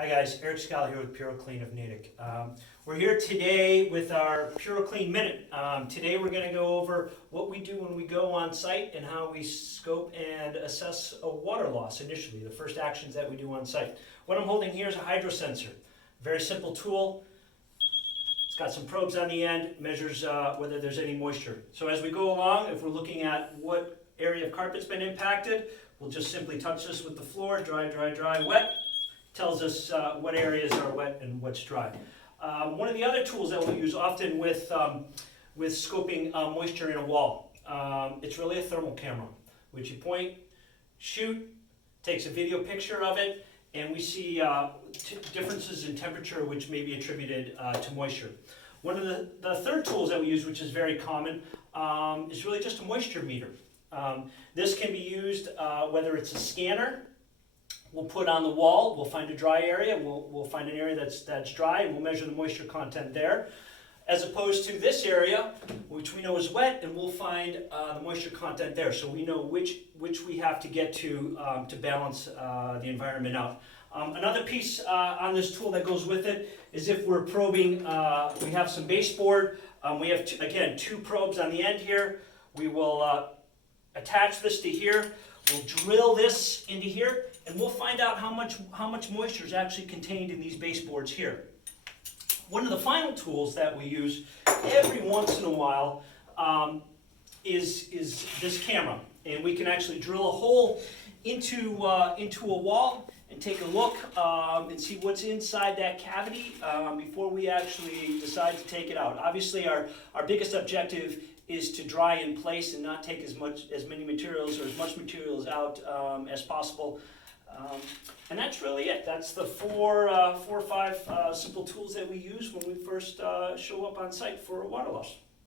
Hi guys, Erik Skala here with PuroClean of Natick. We're here today with our PuroClean Minute. Today we're going to go over what we do when we go on site and how we scope and assess a water loss initially, the first actions that we do on site. What I'm holding here is a hydrosensor. Very simple tool. It's got some probes on the end, measures whether there's any moisture. So as we go along, if we're looking at what area of carpet's been impacted, we'll just simply touch this with the floor, dry, dry, dry, wet. Tells us what areas are wet and what's dry. One of the other tools that we'll use often with scoping moisture in a wall, it's really a thermal camera, which you point, shoot, takes a video picture of it, and we see differences in temperature which may be attributed to moisture. One of the third tools that we use, which is very common, is really just a moisture meter. This can be used whether it's a scanner. We'll put on the wall, we'll find a dry area, we'll find an area that's dry, and we'll measure the moisture content there. As opposed to this area, which we know is wet, and we'll find the moisture content there. So we know which we have to get to balance the environment out. Another piece on this tool that goes with it is if we're probing, we have some baseboard. We have, again, two probes on the end here. We will attach this to here. We'll drill this into here, and we'll find out how much moisture is actually contained in these baseboards here. One of the final tools that we use every once in a while is this camera, and we can actually drill a hole into a wall and take a look and see what's inside that cavity before we actually decide to take it out. Obviously, our biggest objective is to dry in place and not take as many materials or as much materials out as possible. And that's really it. That's the four or five simple tools that we use when we first show up on site for a water loss.